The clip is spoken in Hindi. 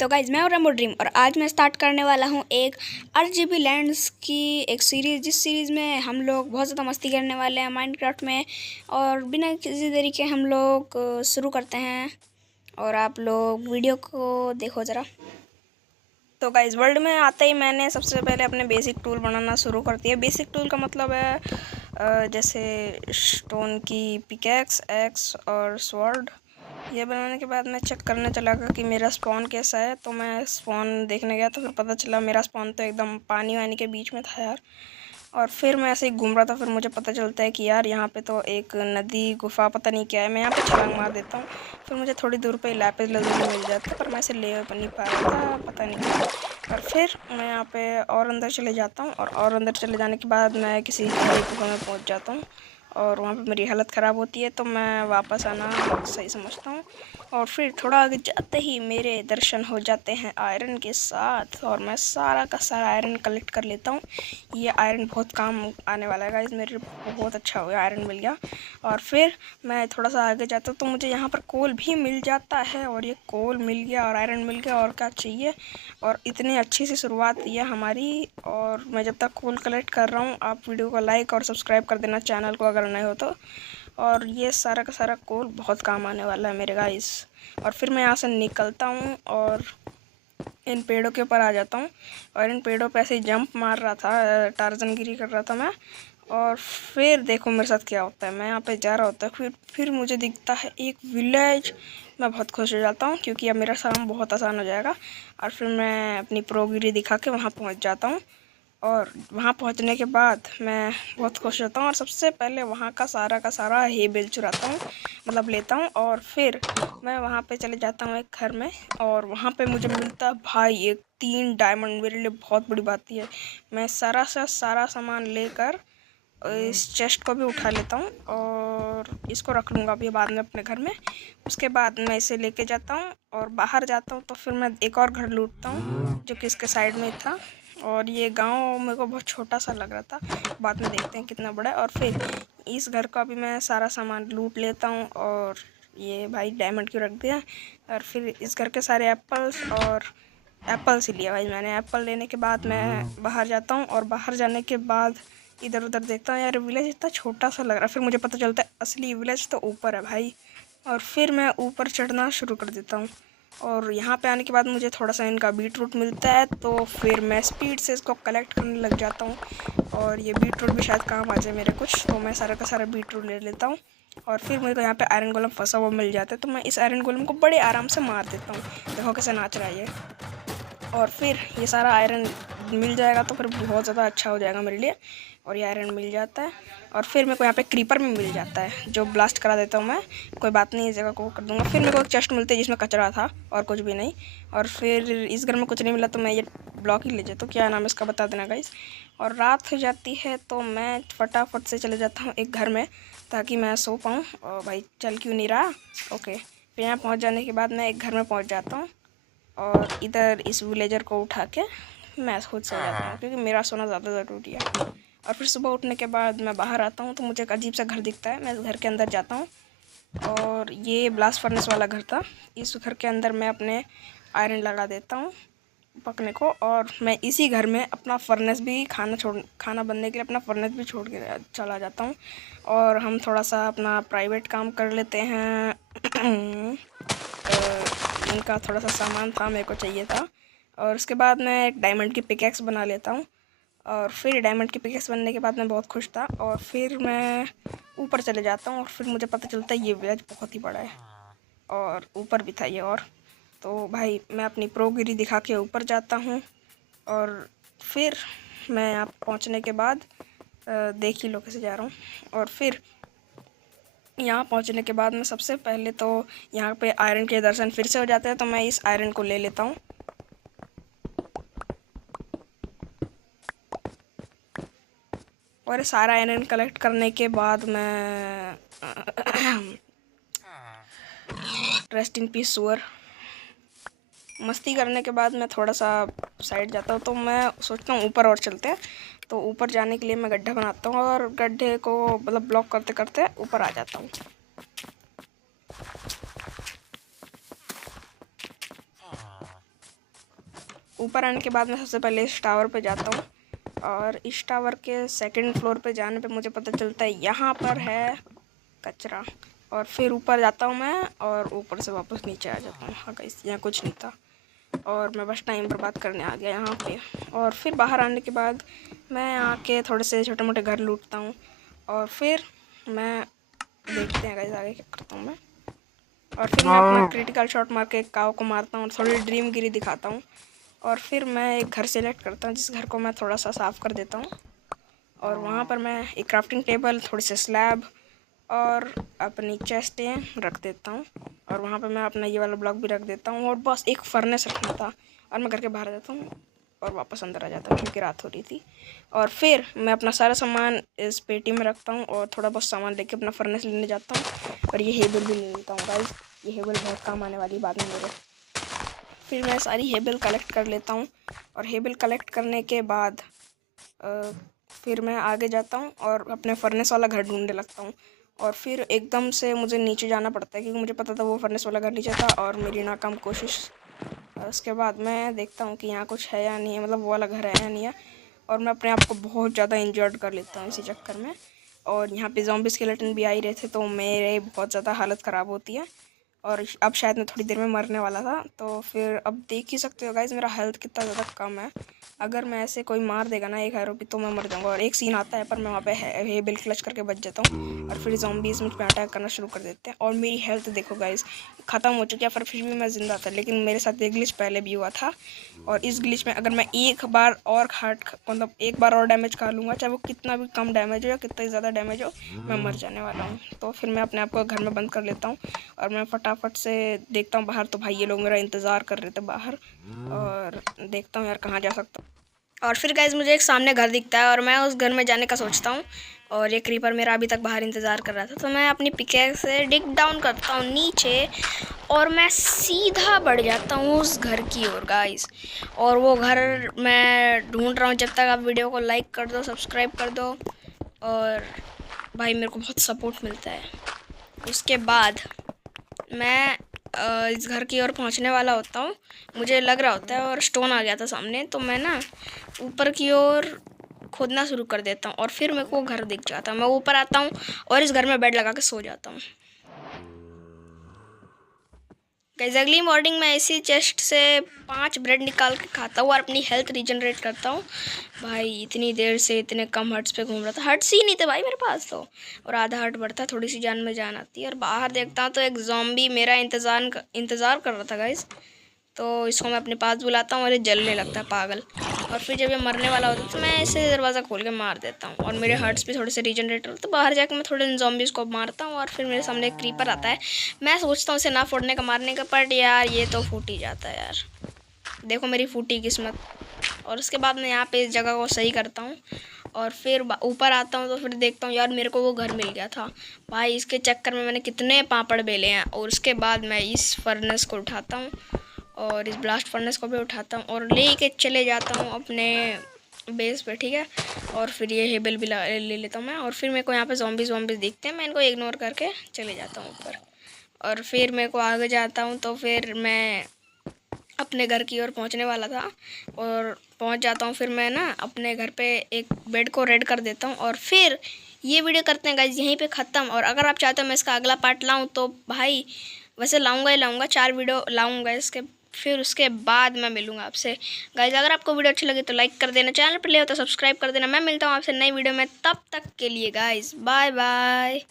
तो गाइज मैं और रेमो ड्रीम और आज मैं स्टार्ट करने वाला हूँ एक RGB लैंड्स की एक सीरीज़, जिस सीरीज़ में हम लोग बहुत ज़्यादा मस्ती करने वाले हैं माइनक्राफ्ट में। और बिना किसी देरी के हम लोग शुरू करते हैं और आप लोग वीडियो को देखो ज़रा। तो गाइज वर्ल्ड में आते ही मैंने सबसे पहले अपने बेसिक टूल बनाना शुरू कर दिया। बेसिक टूल का मतलब है जैसे स्टोन की पिकैक्स, एक्स और स्वॉर्ड। ये बनाने के बाद मैं चेक करने चला गया कि मेरा स्पॉन कैसा है। तो मैं स्पॉन देखने गया तो फिर पता चला मेरा स्पॉन तो एकदम पानी वानी के बीच में था यार। और फिर मैं ऐसे ही घूम रहा था, फिर मुझे पता चलता है कि यार यहाँ पे तो एक नदी गुफा पता नहीं क्या है। मैं यहाँ पे छलांग मार देता हूँ, फिर मुझे थोड़ी दूर पे लैपिस lazuli मिल जाता है, पर मैं इसे ले नहीं पा रहा था, पता नहीं क्यों। और फिर मैं यहाँ पे और अंदर चले जाता हूँ और अंदर चले जाने के बाद मैं किसी बड़ी गुफा में पहुँच जाता हूँ और वहाँ पे मेरी हालत ख़राब होती है। तो मैं वापस आना सही समझता हूँ और फिर थोड़ा आगे जाते ही मेरे दर्शन हो जाते हैं आयरन के साथ और मैं सारा का सारा आयरन कलेक्ट कर लेता हूँ। ये आयरन बहुत काम आने वाला है गाइस, मेरे बहुत अच्छा हुआ, आयरन मिल गया। और फिर मैं थोड़ा सा आगे जाता हूँ तो मुझे यहाँ पर कोल भी मिल जाता है और ये कोल मिल गया और आयरन मिल गया और क्या चाहिए। और इतनी अच्छी सी शुरुआत है हमारी। और मैं जब तक कोल कलेक्ट कर रहा हूँ आप वीडियो को लाइक और सब्सक्राइब कर देना चैनल को अगर नए हो तो। और ये सारा का सारा कोल बहुत काम आने वाला है मेरे गाइस। और फिर मैं यहाँ से निकलता हूँ और इन पेड़ों के ऊपर आ जाता हूँ और इन पेड़ों पे ऐसे ही जंप मार रहा था, टार्जनगिरी कर रहा था मैं। और फिर देखो मेरे साथ क्या होता है, मैं यहाँ पे जा रहा होता है, फिर मुझे दिखता है एक विलेज। मैं बहुत खुश हो जाता हूँ क्योंकि अब मेरा काम बहुत आसान हो जाएगा। और फिर मैं अपनी प्रोगिरी दिखा के वहाँ पहुँच जाता हूँ और वहाँ पहुँचने के बाद मैं बहुत खुश होता हूँ और सबसे पहले वहाँ का सारा हे बेल चुराता हूँ, मतलब लेता हूँ। और फिर मैं वहाँ पे चले जाता हूँ एक घर में और वहाँ पे मुझे मिलता है भाई एक 3 डायमंड। मेरे लिए बहुत बड़ी बात है। मैं सारा सामान लेकर इस चेस्ट को भी उठा लेता हूँ और इसको रख लूँगा अभी बाद में अपने घर में। उसके बाद मैं इसे लेके जाता हूँ और बाहर जाता हूँ तो फिर मैं एक और घर लूटता हूँ जो कि इसके साइड में था। और ये गांव मेरे को बहुत छोटा सा लग रहा था, बाद में देखते हैं कितना बड़ा है। और फिर इस घर का भी मैं सारा सामान लूट लेता हूँ और ये भाई डायमंड क्यों रख दिया। और फिर इस घर के सारे एप्पल्स और एप्पल्स ही लिया भाई मैंने। एप्पल लेने के बाद मैं बाहर जाता हूँ और बाहर जाने के बाद इधर उधर देखता हूँ, यार विलेज इतना छोटा सा लग रहा है। फिर मुझे पता चलता है असली विलेज तो ऊपर है भाई। और फिर मैं ऊपर चढ़ना शुरू कर देता हूँ और यहाँ पे आने के बाद मुझे थोड़ा सा इनका बीट रूट मिलता है तो फिर मैं स्पीड से इसको कलेक्ट करने लग जाता हूँ। और ये बीट रूट भी शायद काम आ जाए मेरे कुछ, तो मैं सारा का सारा बीट रूट ले लेता हूँ। और फिर मेरे को यहाँ पे आयरन गोलम फंसा हुआ मिल जाता है तो मैं इस आयरन गोलम को बड़े आराम से मार देता हूँ। देखो कैसे नाच रहा है ये। और फिर ये सारा आयरन मिल जाएगा तो फिर बहुत ज़्यादा अच्छा हो जाएगा मेरे लिए। और ये आयरन मिल जाता है और फिर मेरे को यहाँ पे क्रीपर भी मिल जाता है जो ब्लास्ट करा देता हूँ मैं। कोई बात नहीं, इस जगह को कर दूँगा। फिर मेरे को एक चेस्ट मिलती है जिसमें कचरा था और कुछ भी नहीं। और फिर इस घर में कुछ नहीं मिला तो मैं ये ब्लॉक ही ले जाता हूँ, क्या नाम है इसका बता देना गाइस। और रात हो जाती है तो मैं फटाफट से चले जाता हूँ एक घर में ताकि मैं सो पाऊँ। और भाई चल क्यों नहीं रहा, ओके। फिर यहाँ पहुँच जाने के बाद मैं एक घर में पहुँच जाता हूँ और इधर इस विलेजर को उठा के मैं खुद सो जाता हूँ क्योंकि मेरा सोना ज़्यादा ज़रूरी है। और फिर सुबह उठने के बाद मैं बाहर आता हूँ तो मुझे एक अजीब सा घर दिखता है। मैं इस घर के अंदर जाता हूँ और ये ब्लास्ट फर्नेस वाला घर था। इस घर के अंदर मैं अपने आयरन लगा देता हूँ पकने को और मैं इसी घर में अपना फर्नेस भी खाना बनने के लिए अपना फर्नेस भी छोड़ के चला जाता हूँ। और हम थोड़ा सा अपना प्राइवेट काम कर लेते हैं। इनका थोड़ा सा सामान था मेरे को चाहिए था। और उसके बाद मैं एक डायमंड की पिकैक्स बना लेता हूँ और फिर डायमंड की पिकैक्स बनने के बाद मैं बहुत खुश था। और फिर मैं ऊपर चले जाता हूँ और फिर मुझे पता चलता है ये विलेज बहुत ही बड़ा है और ऊपर भी था ये। और तो भाई मैं अपनी प्रोगिरी दिखा के ऊपर जाता हूँ और फिर मैं यहाँ पहुँचने के बाद देख ही लो कैसे जा रहा हूँ। और फिर यहाँ पहुँचने के बाद मैं सबसे पहले तो यहाँ पे आयरन के दर्शन फिर से हो जाते हैं तो मैं इस आयरन को ले लेता हूँ। और सारा आयरन कलेक्ट करने के बाद मैं रेस्ट इन पीस सुअर। मस्ती करने के बाद मैं थोड़ा सा साइड जाता हूँ तो मैं सोचता हूँ ऊपर और चलते हैं। तो ऊपर जाने के लिए मैं गड्ढा बनाता हूँ और गड्ढे को मतलब ब्लॉक करते करते ऊपर आ जाता हूँ। ऊपर आने के बाद मैं सबसे पहले इस टावर पे जाता हूँ और इस टावर के सेकंड फ्लोर पे जाने पे मुझे पता चलता है यहाँ पर है कचरा। और फिर ऊपर जाता हूँ मैं और ऊपर से वापस नीचे आ जाता हूँ। हाँ गाइस, यहाँ कुछ नहीं था और मैं बस टाइम बर्बाद करने आ गया यहाँ पे। और फिर बाहर आने के बाद मैं आके थोड़े से छोटे मोटे घर लूटता हूँ और फिर मैं देखते हैं गाइस आगे क्या करता हूँ मैं। और फिर मैं अपना क्रिटिकल शॉट मार के एक काव को मारता हूँ और थोड़ी ड्रीम गिरी दिखाता हूँ। और फिर मैं एक घर सेलेक्ट करता हूँ जिस घर को मैं थोड़ा सा साफ़ कर देता हूँ। और वहाँ पर मैं एक क्राफ्टिंग टेबल, थोड़ी सी स्लैब और अपनी चेस्टें रख देता हूँ। और वहाँ पे मैं अपना ये वाला ब्लॉक भी रख देता हूँ और बस एक फर्नेस रखना था। और मैं घर के बाहर आ जाता हूँ और वापस अंदर आ जाता हूँ क्योंकि रात हो रही थी। और फिर मैं अपना सारा सामान इस पेटी में रखता हूँ और थोड़ा बहुत सामान लेके अपना फर्नेस लेने जाता हूँ। और ये हेबल भी ले लेता हूँ गाइस, ये हेबल बहुत काम आने वाली बात है मेरे। फिर मैं सारी हेबल कलेक्ट कर लेता हूँ और हेबल कलेक्ट करने के बाद फिर मैं आगे जाता हूँ और अपने फर्नेस वाला घर ढूंढने लगता हूँ। और फिर एकदम से मुझे नीचे जाना पड़ता है क्योंकि मुझे पता था वो फर्नेस वाला घर नीचे था और मेरी नाकाम कोशिश। उसके बाद मैं देखता हूँ कि यहाँ कुछ है या नहीं है, मतलब वो वाला घर है या नहीं है। और मैं अपने आप को बहुत ज़्यादा इंजर्ड कर लेता हूँ इसी चक्कर में। और यहाँ पे ज़ॉम्बी स्केलेटन भी आ ही रहे थे तो मेरे बहुत ज़्यादा हालत ख़राब होती है। और अब शायद मैं थोड़ी देर में मरने वाला था। तो फिर अब देख ही सकते हो गाइस मेरा हेल्थ कितना ज़्यादा कम है। अगर मैं ऐसे कोई मार देगा ना एक हैरो पे तो मैं मर जाऊँगा। और एक सीन आता है पर मैं वहाँ पे हेबल क्लच करके बच जाता हूँ और फिर ज़ॉम्बीज़ मुझ पर अटैक करना शुरू कर देते हैं। और मेरी हेल्थ देखो गाइस ख़त्म हो चुकी है पर फिर भी मैं ज़िंदा था। लेकिन मेरे साथ एक ग्लिच पहले भी हुआ था और इस ग्लिच में अगर मैं एक बार और मतलब एक बार और डैमेज खा लूँगा, चाहे वो कितना भी कम डैमेज हो या कितना ही ज़्यादा डैमेज हो, मैं मर जाने वाला हूँ। तो फिर मैं अपने आप को घर में बंद कर लेता हूँ और मैं फटाफट से देखता हूँ बाहर। तो भाई ये लोग मेरा इंतज़ार कर रहे थे बाहर और देखता हूँ यार कहाँ जा सकता हूँ। और फिर गाइस मुझे एक सामने घर दिखता है और मैं उस घर में जाने का सोचता हूँ। और ये क्रीपर मेरा अभी तक बाहर इंतज़ार कर रहा था तो मैं अपनी पिकेक्स से डिग डाउन करता हूँ नीचे और मैं सीधा बढ़ जाता हूँ उस घर की ओर गाइस। और वो घर मैं ढूंढ रहा हूँ। जब तक आप वीडियो को लाइक कर दो, सब्सक्राइब कर दो और भाई मेरे को बहुत सपोर्ट मिलता है। उसके बाद मैं इस घर की ओर पहुंचने वाला होता हूँ, मुझे लग रहा होता है और स्टोन आ गया था सामने। तो मैं ना ऊपर की ओर खोदना शुरू कर देता हूँ और फिर मेरे को वो घर दिख जाता है। मैं ऊपर आता हूँ और इस घर में बेड लगा के सो जाता हूँ। गाइस अगली मॉर्निंग मैं इसी चेस्ट से 5 ब्रेड निकाल के खाता हूँ और अपनी हेल्थ रीजनरेट करता हूँ। भाई इतनी देर से इतने कम हर्ट्स पे घूम रहा था, हर्ट्स ही नहीं थे भाई मेरे पास तो। और आधा हर्ट बढ़ता, थोड़ी सी जान में जान आती है। और बाहर देखता हूँ तो एक ज़ॉम्बी मेरा इंतज़ार कर रहा था गाइस। तो इसको मैं अपने पास बुलाता हूँ और ये जलने लगता है पागल। और फिर जब ये मरने वाला होता है तो मैं इसे दरवाज़ा खोल के मार देता हूँ और मेरे हर्ट्स भी थोड़े से रीजनरेट होते। तो बाहर जाकर मैं थोड़े ज़ॉम्बीज़ को मारता हूँ और फिर मेरे सामने एक क्रीपर आता है। मैं सोचता हूँ इसे ना फोड़ने का, मारने का, बट यार ये तो फूट ही जाता है यार। देखो मेरी फूटी किस्मत। और उसके बाद मैं यहाँ पे इस जगह को सही करता हूँ और फिर ऊपर आता हूँ तो फिर देखता हूँ यार मेरे को वो घर मिल गया था। भाई इसके चक्कर में मैंने कितने पापड़ बेले हैं। और उसके बाद मैं इस फर्नेस को उठाता हूँ और इस ब्लास्ट फर्नेस को भी उठाता हूँ और ले के चले जाता हूँ अपने बेस पे, ठीक है। और फिर ये हेबल भी ले लेता हूँ मैं। और फिर मेरे को यहाँ पे ज़ॉम्बीज़ दिखते हैं, मैं इनको इग्नोर करके चले जाता हूँ ऊपर। और फिर मेरे को आगे जाता हूँ तो फिर मैं अपने घर की ओर पहुँचने वाला था और पहुँच जाता हूँ। फिर मैं ना अपने घर पे एक बेड को रेड कर देता हूँ और फिर ये वीडियो करते हैं गाइस यहीं पे ख़त्म। और अगर आप चाहते हो मैं इसका अगला पार्ट लाऊँ तो भाई वैसे लाऊंगा ही लाऊंगा, 4 वीडियो लाऊंगा इसके। फिर उसके बाद मैं मिलूंगा आपसे गाइस। अगर आपको वीडियो अच्छी लगी तो लाइक कर देना, चैनल पर ले हो तो सब्सक्राइब कर देना। मैं मिलता हूँ आपसे नई वीडियो में, तब तक के लिए गाइस बाय बाय।